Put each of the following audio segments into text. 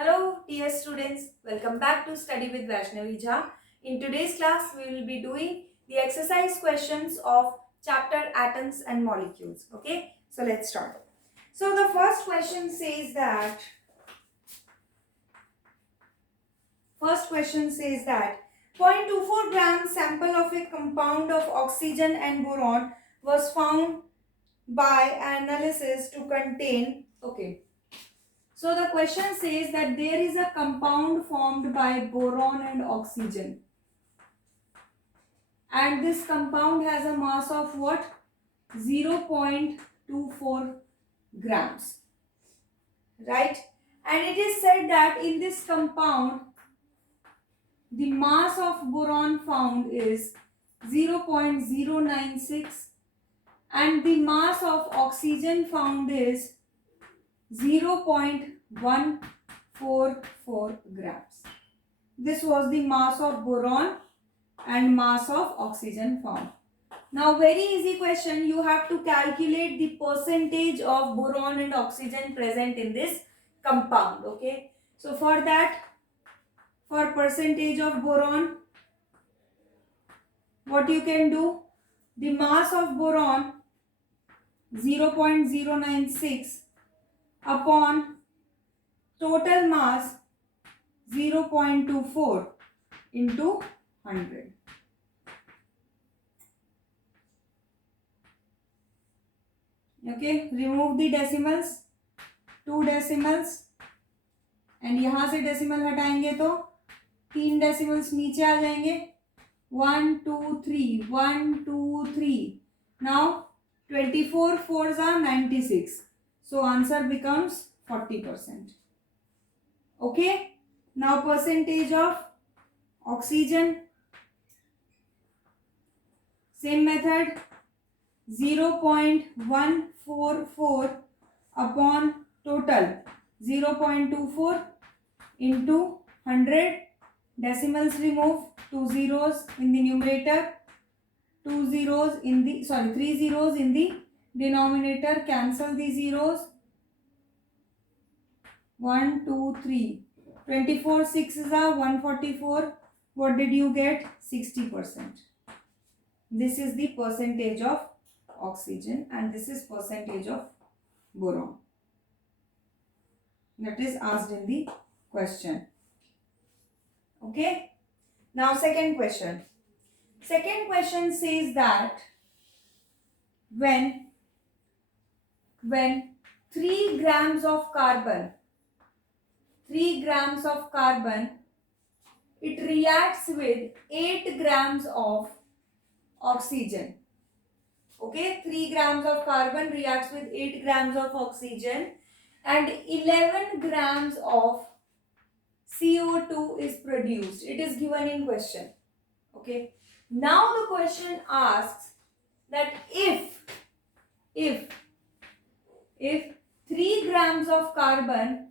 Hello dear students, welcome back to Study with Vaishnavi Jha. In today's class, we will be doing the exercise questions of chapter Atoms and Molecules. Okay, so let's start. So the first question says that 0.24 gram sample of a compound of oxygen and boron was found by analysis to contain, so the question says that there is a compound formed by boron and oxygen, and this compound has a mass of what? 0.24 grams, right? And it is said that in this compound the mass of boron found is 0.096 and the mass of oxygen found is 0.144 grams. This was the mass of boron and mass of oxygen found. Now very easy question, you have to calculate the percentage of boron and oxygen present in this compound. Okay, so for that, for percentage of boron, what you can do, the mass of boron 0.096 upon total mass 0.24 into 100. Okay, remove the decimals, 2 decimals, and यहाँ से decimal हटाएंगे तो 3 decimals नीचे आ जाएंगे. 1 2 3 1 2 3. Now 24 4s are 96. So answer becomes 40%. Okay. Now percentage of oxygen. Same method. 0.144 upon total 0.24 into 100. Decimals remove, 2 zeros in the numerator, 3 zeros in the denominator. Cancel the zeros. 1 2 3. 24 6s are 144. What did you get? 60%. This is the percentage of oxygen and this is percentage of boron. That is asked in the question. Okay. Now second question. Second question says that when 3 grams of carbon, it reacts with 8 grams of oxygen. Okay, 3 grams of carbon reacts with 8 grams of oxygen and 11 grams of CO2 is produced. It is given in question. Okay. Now the question asks that if 3 grams of carbon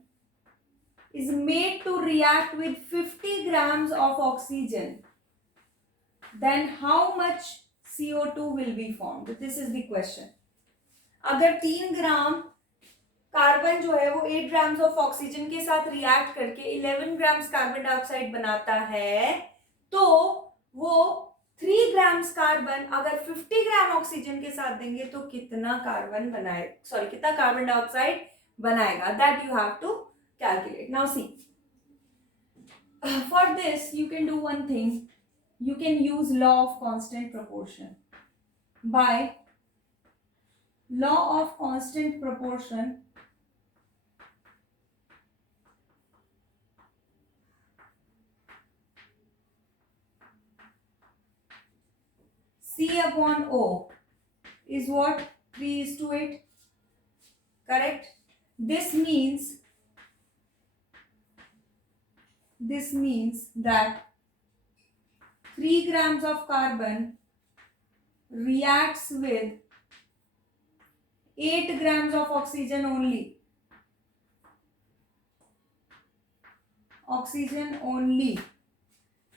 is made to react with 50 grams of oxygen, then how much CO2 will be formed? This is the question. अगर 3 gram carbon जो है वो 8 grams of oxygen के साथ react करके 11 grams carbon dioxide बनाता है, तो वो 3 ग्राम्स कार्बन अगर 50 ग्राम ऑक्सीजन के साथ देंगे तो कितना कार्बन कितना कार्बन डाइऑक्साइड बनाएगा? That you have to calculate. Now see, for this you can do one thing. You can use law of constant proportion. By law of constant proportion, C upon O is what? 3:8. Correct? This means that 3 grams of carbon reacts with 8 grams of oxygen only.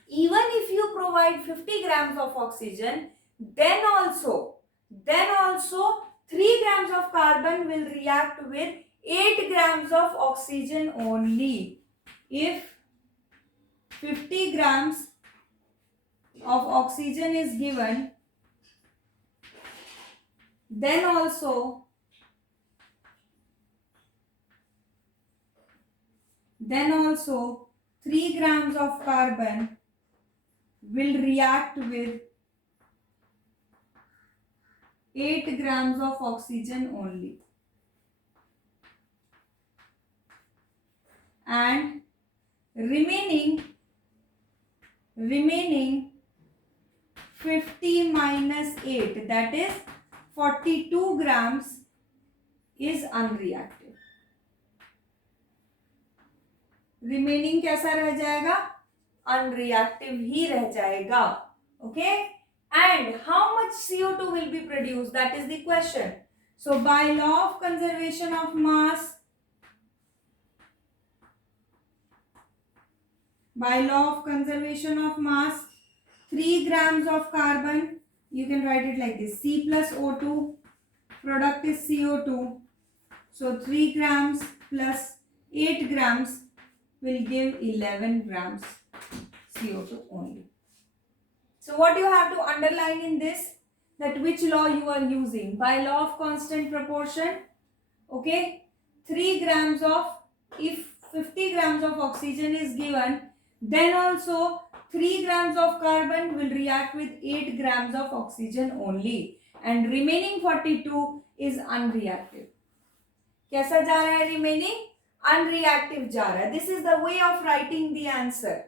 Even if you provide 50 grams of oxygen, then also 3 grams of carbon will react with 8 grams of oxygen only. if 50 grams of oxygen is given, then also 3 grams of carbon will react with 8 grams of oxygen only, and remaining 50 minus 8, that is 42 grams is unreactive. Remaining कैसा रह जाएगा? Unreactive ही रह जाएगा. Okay, and how much CO2 will be produced? That is the question. So by law of conservation of mass, 3 grams of carbon, you can write it like this: C plus O2, product is CO2. So 3 grams plus 8 grams will give 11 grams CO2 only. So what you have to underline in this, that which law you are using. By law of constant proportion, okay, 3 grams of, if 50 grams of oxygen is given, then also 3 grams of carbon will react with 8 grams of oxygen only, and remaining 42 is unreactive. कैसा जा रहा है remaining? Unreactive जा रहा है. This is the way of writing the answer.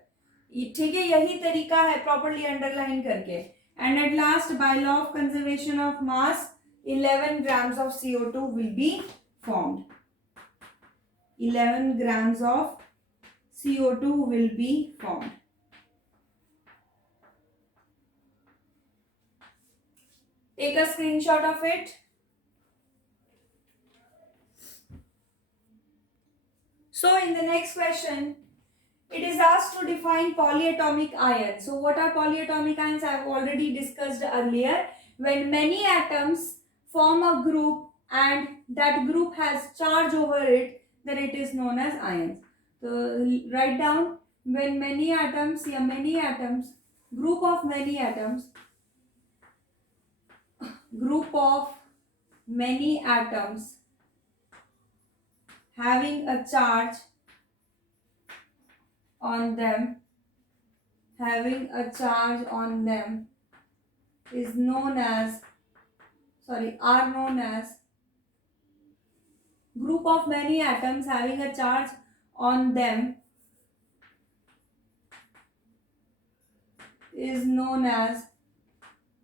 ठीक है, यही तरीका है properly underline करके. And at last, by law of conservation of mass, 11 grams of CO2 will be formed. 11 grams of CO2 will be formed. Take a screenshot of it. So in the next question, it is asked to define polyatomic ions. So what are polyatomic ions? I have already discussed earlier. When many atoms form a group and that group has charge over it, then it is known as ions. So write down, when many atoms, group of many atoms having a charge on them is known as, are known as, group of many atoms having a charge on them is known as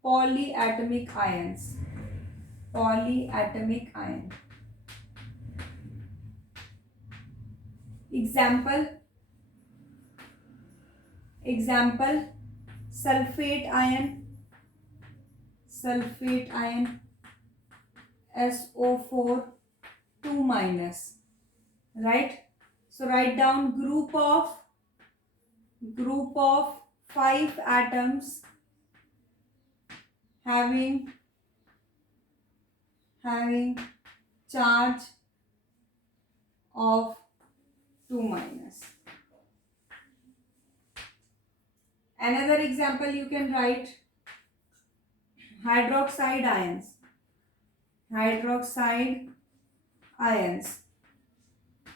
polyatomic ions. Polyatomic ion. Example, sulfate ion, SO4 2 minus, right? So write down group of 5 atoms having charge of 2 minus. Another example you can write, hydroxide ions,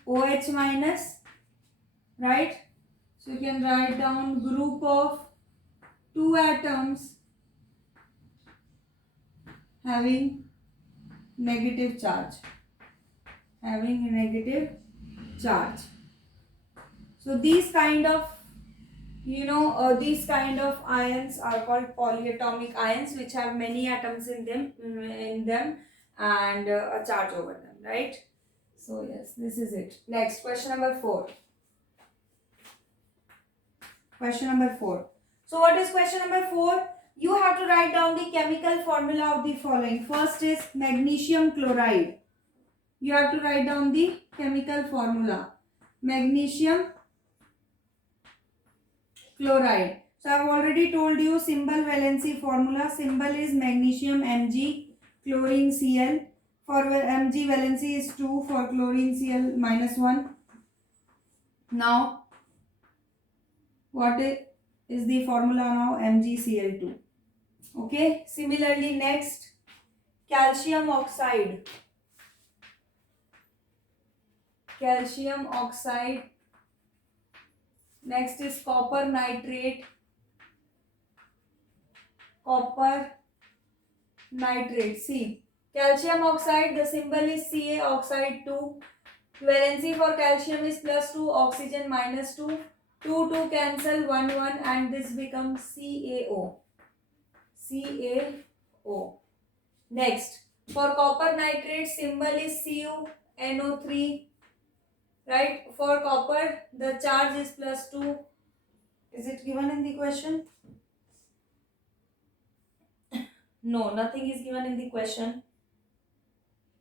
OH minus, right? So you can write down group of 2 atoms having negative charge. So these kind of ions are called polyatomic ions, which have many atoms in them and a charge over them, right? So yes, this is it. Next, question number 4. So what is question number 4? You have to write down the chemical formula of the following. First is magnesium chloride. You have to write down the chemical formula. Magnesium chloride. So I have already told you symbol valency formula. Symbol is magnesium Mg, chlorine Cl. For Mg valency is 2, for chlorine Cl -1. Now What is the formula now? MgCl2. Okay. Similarly, next, calcium oxide. Calcium oxide. Next is copper nitrate. Copper nitrate. See, calcium oxide, the symbol is Ca oxide 2. Valency for calcium is +2, oxygen -2. 2 2 cancel, 1 1, and this becomes CaO. CaO. Next, for copper nitrate, symbol is CuNO3. Right? For copper, the charge is +2. Is it given in the question? No, nothing is given in the question.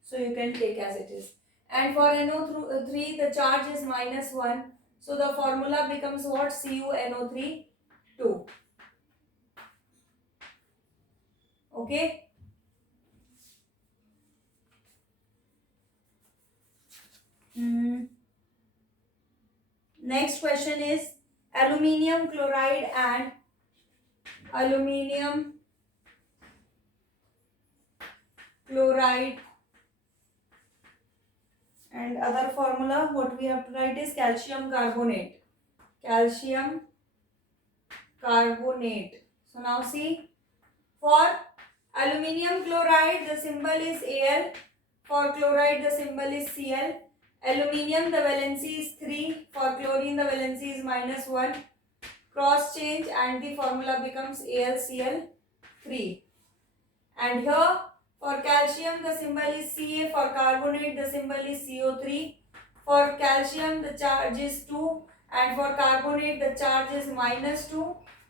So you can take as it is. And for NO3, the charge is -1. So the formula becomes what? CuNO3 2. Okay. Next question is aluminium chloride and aluminium chloride, and other formula what we have to write is calcium carbonate. Calcium carbonate. So now see, for aluminium chloride the symbol is Al. For chloride the symbol is Cl. Aluminium the valency is 3. For chlorine the valency is -1. Cross change and the formula becomes AlCl3. And here for calcium the symbol is Ca. For carbonate the symbol is CO3. For calcium the charge is 2 and for carbonate the charge is -2.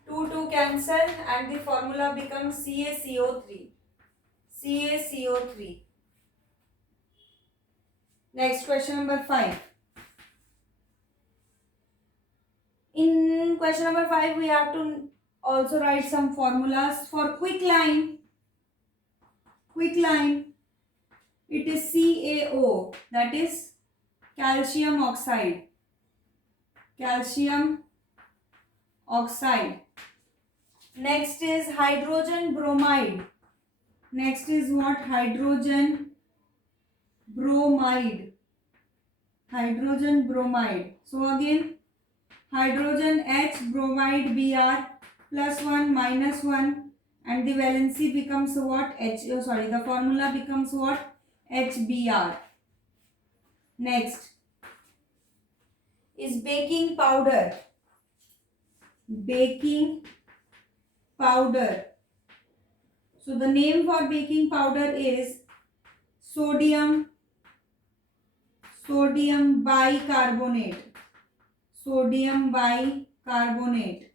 2 2 cancel and the formula becomes CaCO3. CaCO3. Next, question number 5. In question number 5 we have to also write some formulas. For quicklime, it is CaO, that is calcium oxide. Calcium oxide. Next is hydrogen bromide. Next is what? Hydrogen bromide. Hydrogen bromide. So again, hydrogen H, bromide Br, +1 -1, and the valency becomes what? The formula becomes what? HBr. Next is baking powder. Baking powder. So the name for baking powder is sodium bicarbonate. Sodium bicarbonate.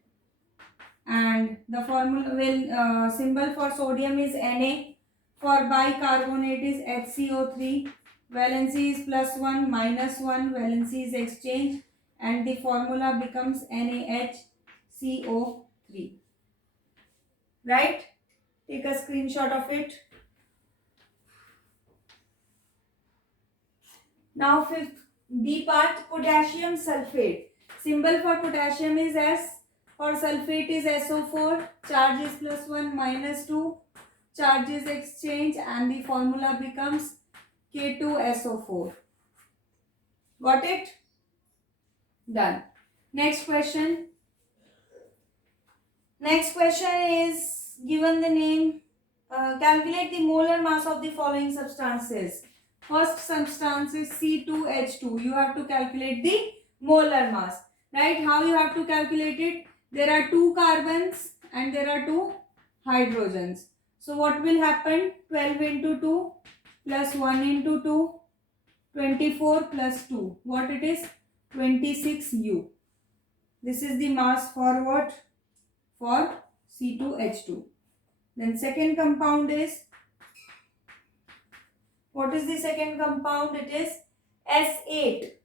And the formula symbol for sodium is Na. For bicarbonate is HCO3. Valency is +1 -1. Valency is exchange and the formula becomes NaHCO3. Right? Take a screenshot of it. Now fifth, B part, potassium sulfate. Symbol for potassium is S. For sulfate is SO4. Charge is +1 -2. Charge is exchange and the formula becomes K2SO4. Got it? Done. Next question. Next question is given the name. Calculate the molar mass of the following substances. First substance is C2H2. You have to calculate the molar mass. Right? How you have to calculate it? There are 2 carbons and there are 2 hydrogens. So what will happen? 12 into 2 plus 1 into 2. 24 plus 2. What it is? 26U. This is the mass for what? For C2H2. Then second compound is, what is the second compound? It is S8.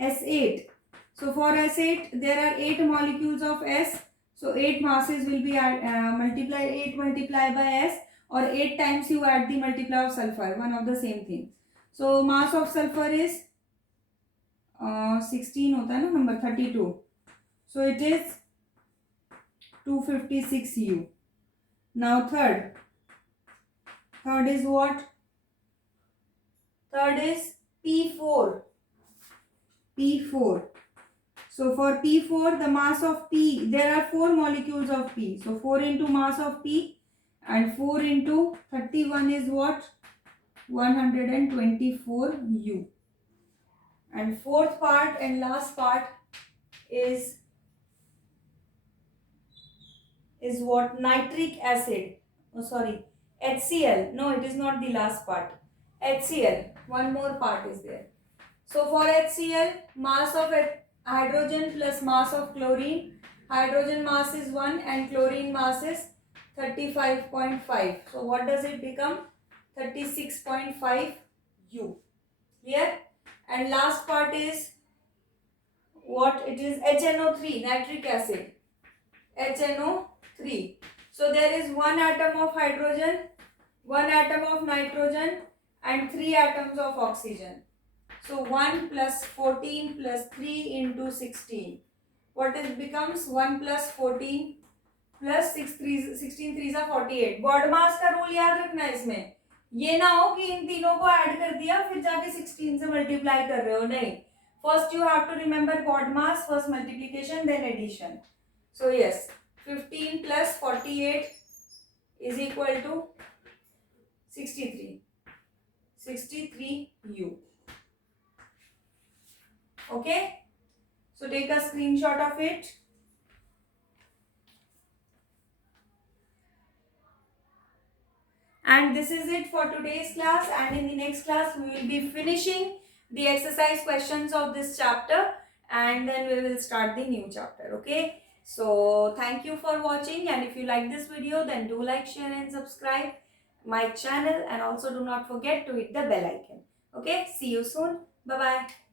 S8. So for S8 there are 8 molecules of S. So 8 masses will be multiplied, 8 multiplied by S, or 8 times you add the multiply of sulfur, one of the same thing. So mass of sulfur is 16 होता है ना number 32. So it is 256 U. Now third is what? Third is P4. So for P4, the mass of P, there are 4 molecules of P. So 4 into mass of P and 4 into 31 is what? 124 U. And fourth part and last part is what? Nitric acid. Oh, sorry. HCl. No, it is not the last part. HCl. One more part is there. So for HCl, mass of hydrogen plus mass of chlorine. Hydrogen mass is 1 and chlorine mass is 35.5. So what does it become? 36.5 U. Clear? And last part is what? It is HNO3, nitric acid. HNO3. So there is 1 atom of hydrogen, 1 atom of nitrogen and 3 atoms of oxygen. So 1 plus 14 plus 3 into 16. What it becomes? 1 plus 14 plus 16 3 are 48. Baud मास का rule याद रखना है इसमें. ये ना हो कि इन तीनों को ऐड कर दिया फिर जाके 16 से मल्टीप्लाई कर रहे हो. नहीं. First you have to remember body mass, first multiplication, then addition. So yes, 15 plus 48 is equal to 63. 63 U. Okay, so take a screenshot of it. And this is it for today's class, and in the next class we will be finishing the exercise questions of this chapter and then we will start the new chapter. Okay, so thank you for watching, and if you like this video then do like, share and subscribe my channel, and also do not forget to hit the bell icon. Okay, see you soon. Bye bye.